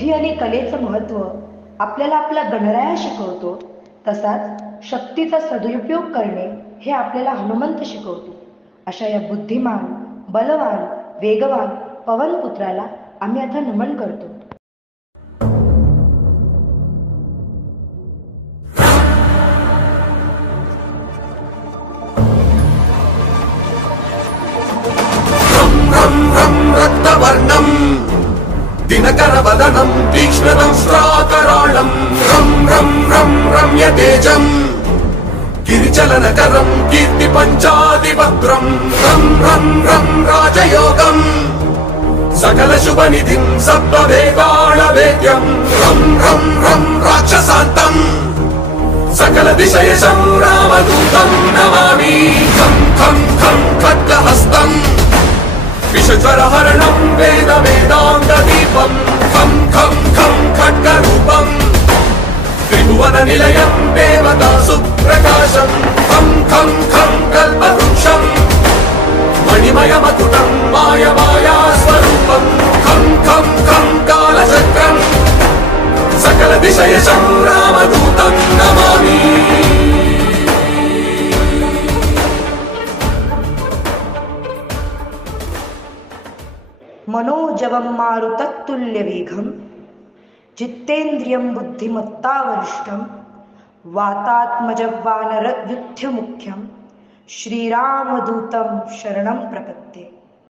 बुद्धी आणि कलेचं महत्त्व आपल्याला आपला गणराया शिकवतो, तसाच शक्तीचा सदुपयोग करणे हे आपल्याला हनुमंत शिकवतो. अशा या बुद्धिमान, बलवान, वेगवान पवनपुत्राला आम्ही आता नमन करतो. रक्तवर्णं दिनकरवदनं तीक्ष्णदंष्ट्राकराळं रं रं रं रम्यतेजं गिरिचलनकरं कीर्तिपञ्चादिवक्त्रं रं रं रं राजयोगं सकलशुभनिधिं सप्तवेदालवेद्यं रं रं रं राक्षसान्तं सकलदिशयशं रामदूतं नमामि खं खं खं खड्गहस्तं विषज्वरहरणं वेदवेदाङ्गदीपं खं खं खं खड्गरूपं त्रिभुवननिलयं देवतासुप्रकाशं खं खं खं कल्पवृक्षं मणिमयमकुटं मायमायास्वरूपं खं खं खं कालचक्रं सकलदिशयशं रामदूतं नमामि. मनोजवं मारुततुल्यवेगं जितेन्द्रियं बुद्धिमत्तावरिष्ठं वातात्मजं वानरयुध्यमुख्यं श्रीरामदूतं शरणं प्रपद्ये.